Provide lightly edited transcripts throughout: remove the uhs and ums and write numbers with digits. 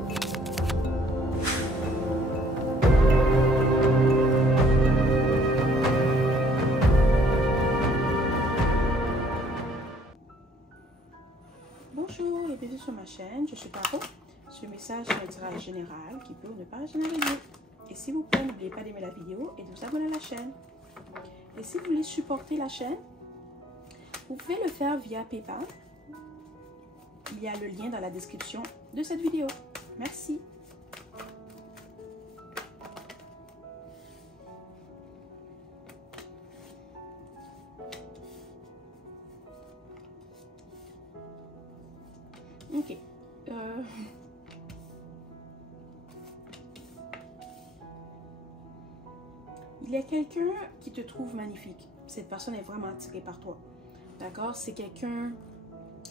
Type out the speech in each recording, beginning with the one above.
Bonjour et bienvenue sur ma chaîne, je suis Caro. Ce message est un tirage général qui peut ne pas généraliser. Et s'il vous plaît, n'oubliez pas d'aimer la vidéo et de vous abonner à la chaîne. Et si vous voulez supporter la chaîne, vous pouvez le faire via PayPal. Il y a le lien dans la description de cette vidéo. Merci. Ok. Il y a quelqu'un qui te trouve magnifique. Cette personne est vraiment attirée par toi. D'accord? C'est quelqu'un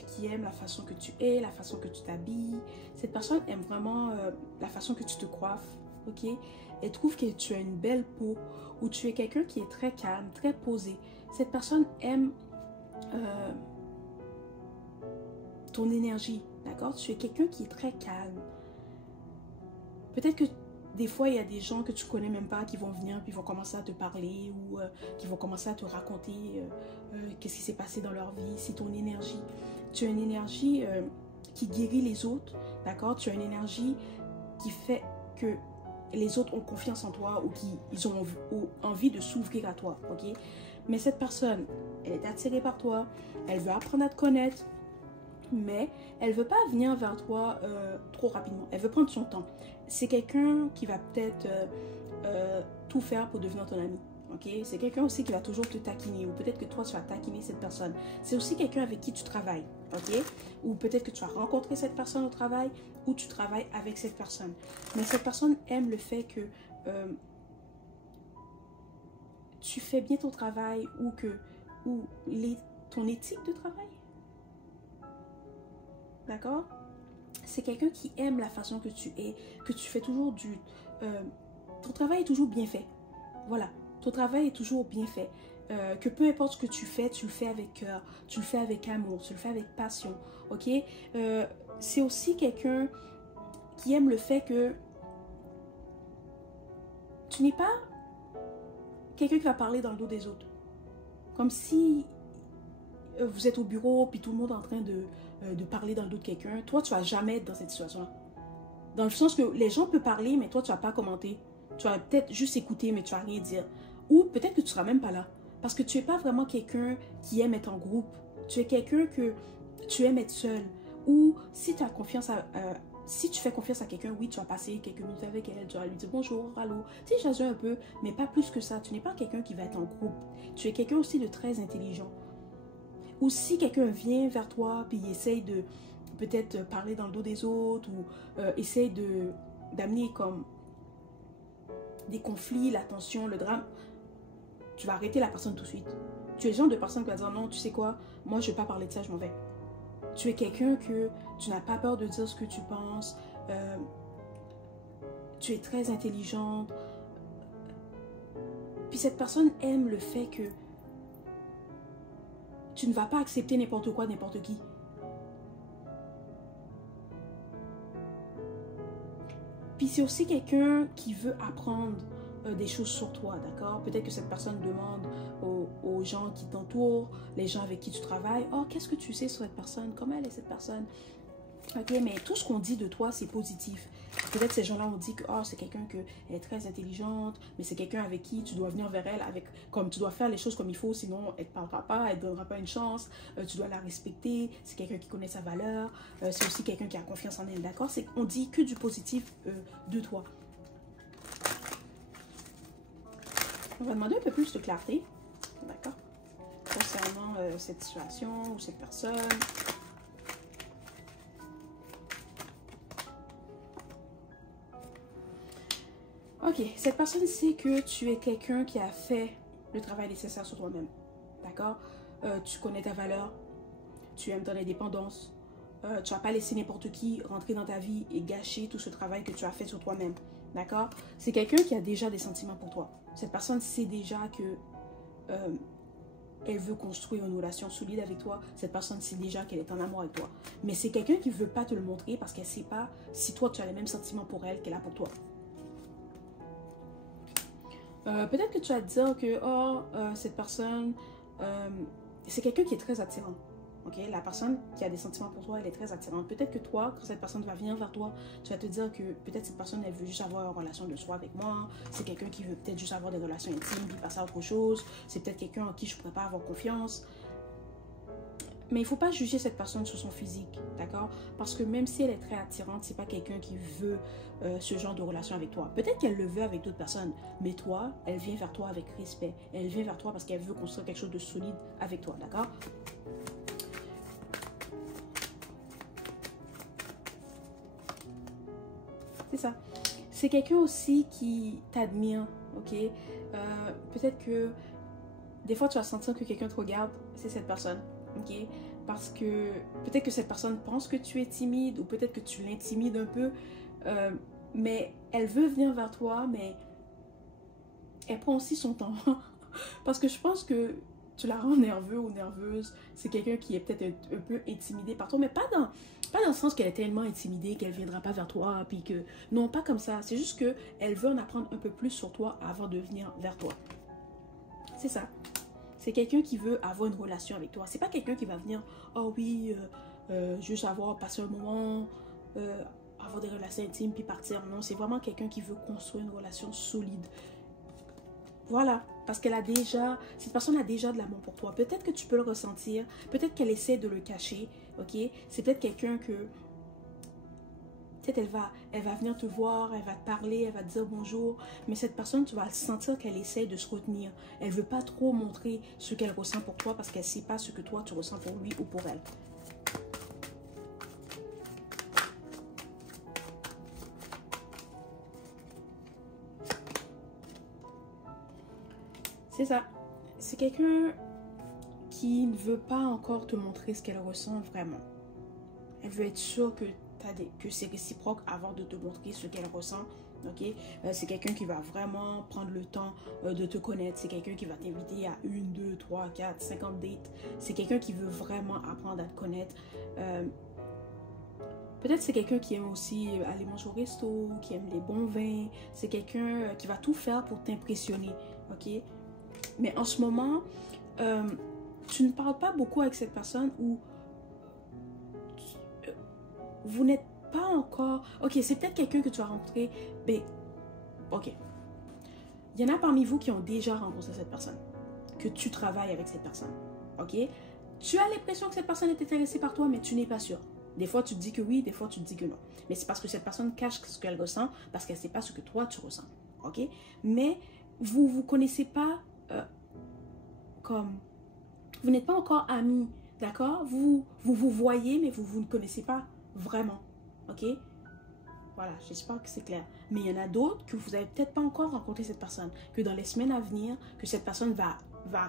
qui aime la façon que tu es, la façon que tu t'habilles. Cette personne aime vraiment la façon que tu te coiffes. Ok? Elle trouve que tu as une belle peau ou tu es quelqu'un qui est très calme, très posé. Cette personne aime ton énergie. D'accord? Tu es quelqu'un qui est très calme. Peut-être que des fois, il y a des gens que tu connais même pas qui vont venir puis vont commencer à te parler ou qui vont commencer à te raconter qu'est-ce qui s'est passé dans leur vie. C'est ton énergie. Tu as une énergie qui guérit les autres. D'accord? Tu as une énergie qui fait que les autres ont confiance en toi ou qu'ils ont envie de s'ouvrir à toi. Ok? Mais cette personne, elle est attirée par toi. Elle veut apprendre à te connaître. Mais elle ne veut pas venir vers toi trop rapidement. Elle veut prendre son temps. C'est quelqu'un qui va peut-être tout faire pour devenir ton ami. Okay? C'est quelqu'un aussi qui va toujours te taquiner. Ou peut-être que toi, tu vas taquiner cette personne. C'est aussi quelqu'un avec qui tu travailles. Okay? Ou peut-être que tu as rencontré cette personne au travail ou tu travailles avec cette personne. Mais cette personne aime le fait que tu fais bien ton travail ou ton éthique de travail. D'accord? C'est quelqu'un qui aime la façon que tu es, que tu fais toujours ton travail est toujours bien fait. Voilà, ton travail est toujours bien fait. Que peu importe ce que tu le fais avec cœur, tu le fais avec amour, tu le fais avec passion. Ok? C'est aussi quelqu'un qui aime le fait que tu n'es pas quelqu'un qui va parler dans le dos des autres. Comme si vous êtes au bureau puis tout le monde est en train de parler dans le dos de quelqu'un. Toi, tu vas jamais être dans cette situation-là. Dans le sens que les gens peuvent parler, mais toi, tu vas pas commenter. Tu vas peut-être juste écouter, mais tu vas rien dire. Ou peut-être que tu seras même pas là. Parce que tu n'es pas vraiment quelqu'un qui aime être en groupe. Tu es quelqu'un que tu aimes être seul. Ou si tu as confiance si tu fais confiance à quelqu'un, oui, tu vas passer quelques minutes avec elle, tu vas lui dire bonjour, allô, tu sais, jaser un peu, mais pas plus que ça. Tu n'es pas quelqu'un qui va être en groupe. Tu es quelqu'un aussi de très intelligent. Ou si quelqu'un vient vers toi puis il essaye de peut-être parler dans le dos des autres ou essaye d'amener comme des conflits, la tension, le drame, tu vas arrêter la personne tout de suite. Tu es le genre de personne qui va dire non, tu sais quoi, moi je ne vais pas parler de ça, je m'en vais. Tu es quelqu'un que tu n'as pas peur de dire ce que tu penses, tu es très intelligente. Puis cette personne aime le fait que tu ne vas pas accepter n'importe quoi, n'importe qui. Puis c'est aussi quelqu'un qui veut apprendre des choses sur toi, d'accord? Peut-être que cette personne demande aux gens qui t'entourent, les gens avec qui tu travailles, oh, qu'est-ce que tu sais sur cette personne? Comment elle est cette personne? Ok, mais tout ce qu'on dit de toi, c'est positif. Peut-être ces gens-là ont dit que oh, c'est quelqu'un qui est très intelligente, mais c'est quelqu'un avec qui tu dois venir vers elle, comme tu dois faire les choses comme il faut, sinon elle ne te parlera pas, elle ne te donnera pas une chance, tu dois la respecter, c'est quelqu'un qui connaît sa valeur, c'est aussi quelqu'un qui a confiance en elle, d'accord? On dit que du positif de toi. On va demander un peu plus de clarté, d'accord? Concernant cette situation ou cette personne. Ok, cette personne sait que tu es quelqu'un qui a fait le travail nécessaire sur toi-même. D'accord? Tu connais ta valeur, tu aimes ton indépendance, tu n'as pas laissé n'importe qui rentrer dans ta vie et gâcher tout ce travail que tu as fait sur toi-même. D'accord? C'est quelqu'un qui a déjà des sentiments pour toi. Cette personne sait déjà que elle veut construire une relation solide avec toi. Cette personne sait déjà qu'elle est en amour avec toi. Mais c'est quelqu'un qui ne veut pas te le montrer parce qu'elle ne sait pas si toi, tu as les mêmes sentiments pour elle qu'elle a pour toi. Peut-être que tu vas te dire que cette personne, c'est quelqu'un qui est très attirant. Okay? La personne qui a des sentiments pour toi, elle est très attirante. Peut-être que toi, quand cette personne va venir vers toi, tu vas te dire que peut-être cette personne, elle veut juste avoir une relation de soi avec moi. C'est quelqu'un qui veut peut-être juste avoir des relations intimes, puis passer à autre chose. C'est peut-être quelqu'un en qui je ne pourrais pas avoir confiance. Mais il ne faut pas juger cette personne sur son physique, d'accord? Parce que même si elle est très attirante, c'est pas quelqu'un qui veut ce genre de relation avec toi. Peut-être qu'elle le veut avec d'autres personnes, mais toi, elle vient vers toi avec respect. Elle vient vers toi parce qu'elle veut construire quelque chose de solide avec toi, d'accord? C'est ça. C'est quelqu'un aussi qui t'admire, ok? Peut-être que des fois, tu vas sentir que quelqu'un te regarde, c'est cette personne, ok? Parce que peut-être que cette personne pense que tu es timide ou peut-être que tu l'intimides un peu, mais elle veut venir vers toi, mais elle prend aussi son temps. Parce que je pense que tu la rends nerveux ou nerveuse. C'est quelqu'un qui est peut-être un peu intimidé par toi, mais pas dans le sens qu'elle est tellement intimidée qu'elle ne viendra pas vers toi, puis que... Non, pas comme ça. C'est juste qu'elle veut en apprendre un peu plus sur toi avant de venir vers toi. C'est ça. C'est quelqu'un qui veut avoir une relation avec toi. C'est pas quelqu'un qui va venir, oh oui, juste passer un moment, avoir des relations intimes, puis partir. Non, c'est vraiment quelqu'un qui veut construire une relation solide. Voilà, parce cette personne a déjà de l'amour pour toi. Peut-être que tu peux le ressentir, peut-être qu'elle essaie de le cacher, ok? C'est peut-être quelqu'un que, peut-être elle va venir te voir, elle va te parler, elle va te dire bonjour, mais cette personne, tu vas sentir qu'elle essaie de se retenir. Elle ne veut pas trop montrer ce qu'elle ressent pour toi parce qu'elle ne sait pas ce que toi, tu ressens pour lui ou pour elle. C'est ça. C'est quelqu'un qui ne veut pas encore te montrer ce qu'elle ressent vraiment. Elle veut être sûre que c'est réciproque avant de te montrer ce qu'elle ressent. Okay? C'est quelqu'un qui va vraiment prendre le temps de te connaître. C'est quelqu'un qui va t'inviter à 1, 2, 3, 4, 50 dates. C'est quelqu'un qui veut vraiment apprendre à te connaître. Peut-être c'est quelqu'un qui aime aussi aller manger au resto, qui aime les bons vins. C'est quelqu'un qui va tout faire pour t'impressionner. Okay? Mais en ce moment, tu ne parles pas beaucoup avec cette personne ou vous n'êtes pas encore... Ok, c'est peut-être quelqu'un que tu as rencontré, mais... Ok. Il y en a parmi vous qui ont déjà rencontré cette personne, que tu travailles avec cette personne. Ok? Tu as l'impression que cette personne est intéressée par toi, mais tu n'es pas sûr. Des fois, tu te dis que oui, des fois, tu te dis que non. Mais c'est parce que cette personne cache ce qu'elle ressent, parce qu'elle ne sait pas ce que toi, tu ressens. Ok? Mais vous ne vous connaissez pas comme... Vous n'êtes pas encore amis, d'accord? Vous voyez, mais vous ne connaissez pas vraiment. Ok? Voilà, j'espère que c'est clair. Mais il y en a d'autres que vous n'avez peut-être pas encore rencontré cette personne. Que dans les semaines à venir, que cette personne va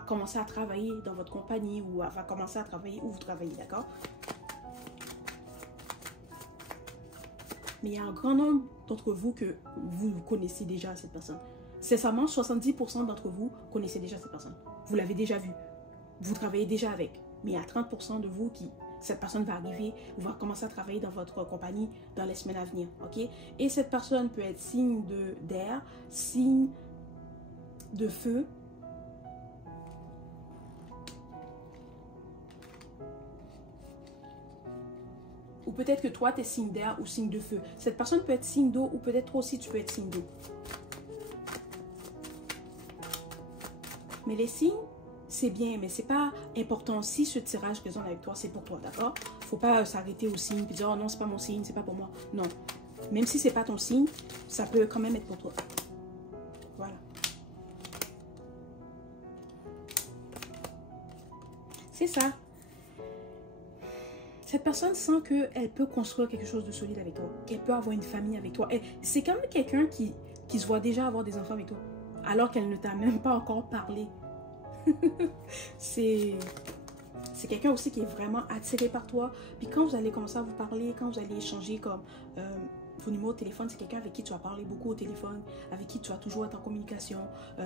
commencer à travailler dans votre compagnie ou va commencer à travailler où vous travaillez, d'accord? Mais il y a un grand nombre d'entre vous que vous connaissez déjà cette personne. Sincèrement, 70% d'entre vous connaissez déjà cette personne. Vous l'avez déjà vue. Vous travaillez déjà avec. Mais il y a 30% de vous qui... Cette personne va arriver ou va commencer à travailler dans votre compagnie dans les semaines à venir. Ok? Et cette personne peut être signe d'air, signe de feu. Ou peut-être que toi, tu es signe d'air ou signe de feu. Cette personne peut être signe d'eau ou peut-être toi aussi, tu peux être signe d'eau. Mais les signes, c'est bien, mais c'est pas important. Si ce tirage résonne avec toi, c'est pour toi, d'accord? Faut pas s'arrêter au signe et dire, oh non, c'est pas mon signe, c'est pas pour moi. Non. Même si c'est pas ton signe, ça peut quand même être pour toi. Voilà. C'est ça. Cette personne sent qu'elle peut construire quelque chose de solide avec toi, qu'elle peut avoir une famille avec toi. C'est comme quelqu'un qui se voit déjà avoir des enfants avec toi, alors qu'elle ne t'a même pas encore parlé. C'est quelqu'un aussi qui est vraiment attiré par toi. Puis quand vous allez commencer à vous parler, quand vous allez échanger comme ton numéro de téléphone, c'est quelqu'un avec qui tu vas parler beaucoup au téléphone, avec qui tu vas toujours être en communication,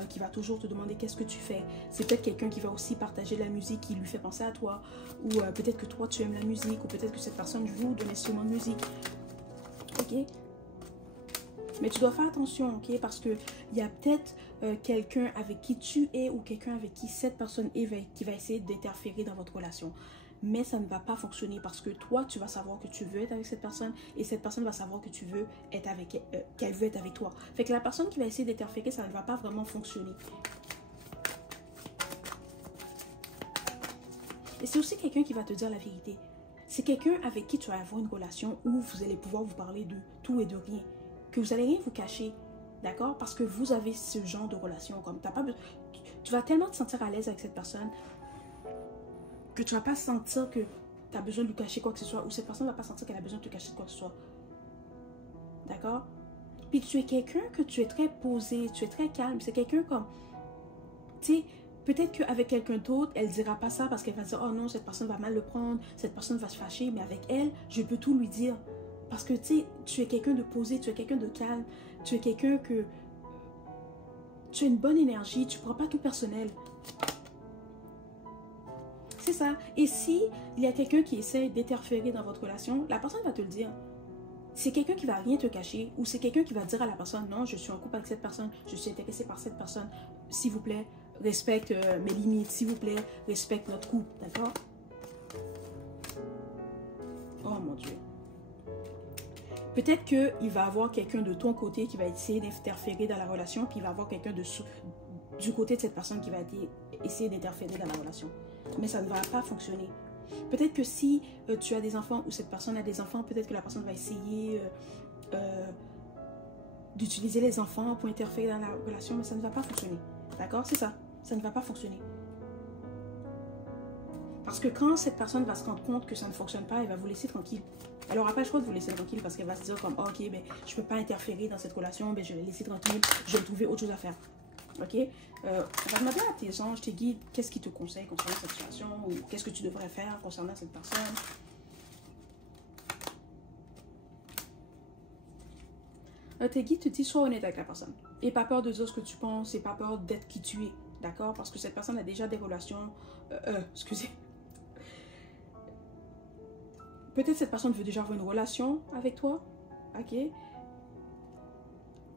qui va toujours te demander qu'est-ce que tu fais. C'est peut-être quelqu'un qui va aussi partager de la musique qui lui fait penser à toi, ou peut-être que toi tu aimes la musique, ou peut-être que cette personne joue de l'instrument de musique. Ok? Mais tu dois faire attention, ok? Parce qu'il y a peut-être quelqu'un avec qui tu es ou quelqu'un avec qui cette personne est qui va essayer d'interférer dans votre relation. Mais ça ne va pas fonctionner parce que toi, tu vas savoir que tu veux être avec cette personne et cette personne va savoir que tu veux être avec qu'elle veut être avec toi. Fait que la personne qui va essayer d'interférer, ça ne va pas vraiment fonctionner. Et c'est aussi quelqu'un qui va te dire la vérité. C'est quelqu'un avec qui tu vas avoir une relation où vous allez pouvoir vous parler de tout et de rien. Que vous n'allez rien vous cacher, d'accord? Parce que vous avez ce genre de relation. Comme t'as pas besoin, tu vas tellement te sentir à l'aise avec cette personne que tu ne vas pas sentir que tu as besoin de lui cacher quoi que ce soit, ou cette personne ne va pas sentir qu'elle a besoin de te cacher quoi que ce soit. D'accord? Puis tu es quelqu'un que tu es très posé, tu es très calme. C'est quelqu'un comme, tu sais, peut-être qu'avec quelqu'un d'autre, elle ne dira pas ça parce qu'elle va dire, oh non, cette personne va mal le prendre, cette personne va se fâcher, mais avec elle, je peux tout lui dire. Parce que, tu sais, tu es quelqu'un de posé, tu es quelqu'un de calme, tu es quelqu'un que... Tu as une bonne énergie, tu ne prends pas tout personnel. C'est ça. Et si il y a quelqu'un qui essaie d'interférer dans votre relation, la personne va te le dire. C'est quelqu'un qui va rien te cacher ou c'est quelqu'un qui va dire à la personne, non, je suis en couple avec cette personne, je suis intéressé par cette personne. S'il vous plaît, respecte mes limites. S'il vous plaît, respecte notre couple. D'accord? Oh mon Dieu. Peut-être qu'il va avoir quelqu'un de ton côté qui va essayer d'interférer dans la relation, puis il va avoir quelqu'un du côté de cette personne qui va essayer d'interférer dans la relation. Mais ça ne va pas fonctionner. Peut-être que si tu as des enfants ou cette personne a des enfants, peut-être que la personne va essayer d'utiliser les enfants pour interférer dans la relation, mais ça ne va pas fonctionner. D'accord? C'est ça. Ça ne va pas fonctionner. Parce que quand cette personne va se rendre compte que ça ne fonctionne pas, elle va vous laisser tranquille. Elle n'aura pas le choix de vous laisser tranquille parce qu'elle va se dire comme, oh, ok, mais je ne peux pas interférer dans cette relation, mais je vais la laisser tranquille, je vais trouver autre chose à faire. Ok? On va demander à tes anges, tes guides, qu'est-ce qu'ils te conseillent concernant cette situation ou qu'est-ce que tu devrais faire concernant cette personne. Tes guides te disent, sois honnête avec la personne. Et pas peur de dire ce que tu penses, et pas peur d'être qui tu es. D'accord? Parce que cette personne a déjà des relations... excusez. Peut-être cette personne veut déjà avoir une relation avec toi. Ok?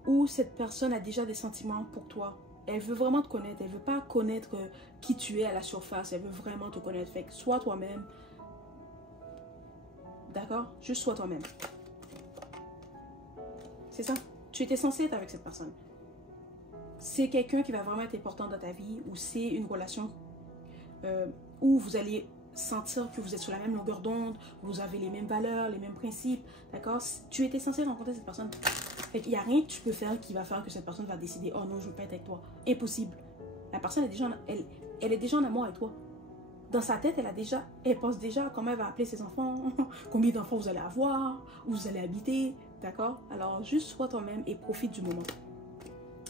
Ou cette personne a déjà des sentiments pour toi. Elle veut vraiment te connaître. Elle ne veut pas connaître qui tu es à la surface. Elle veut vraiment te connaître. Fait que sois toi-même. D'accord? Juste sois toi-même. C'est ça. Tu étais censé être avec cette personne. C'est quelqu'un qui va vraiment être important dans ta vie. Ou c'est une relation où vous allez sentir que vous êtes sur la même longueur d'onde. Vous avez les mêmes valeurs, les mêmes principes. D'accord? Tu étais censé rencontrer cette personne. Il n'y a rien que tu peux faire qui va faire que cette personne va décider, oh non, je ne veux pas être avec toi. Impossible. La personne est déjà elle est déjà en amour avec toi. Dans sa tête, elle pense déjà comment elle va appeler ses enfants, combien d'enfants vous allez avoir, où vous allez habiter. D'accord? Alors, juste sois toi-même et profite du moment.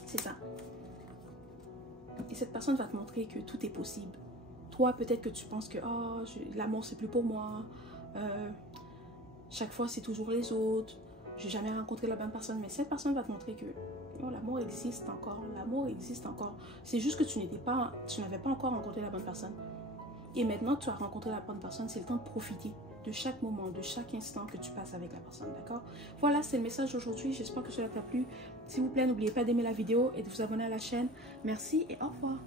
C'est ça. Et cette personne va te montrer que tout est possible. Toi, peut-être que tu penses que oh, l'amour, c'est plus pour moi. Chaque fois, c'est toujours les autres. Je n'ai jamais rencontré la bonne personne, mais cette personne va te montrer que oh, l'amour existe encore, l'amour existe encore. C'est juste que tu n'avais pas encore rencontré la bonne personne. Et maintenant que tu as rencontré la bonne personne, c'est le temps de profiter de chaque moment, de chaque instant que tu passes avec la personne, d'accord? Voilà, c'est le message d'aujourd'hui. J'espère que cela t'a plu. S'il vous plaît, n'oubliez pas d'aimer la vidéo et de vous abonner à la chaîne. Merci et au revoir.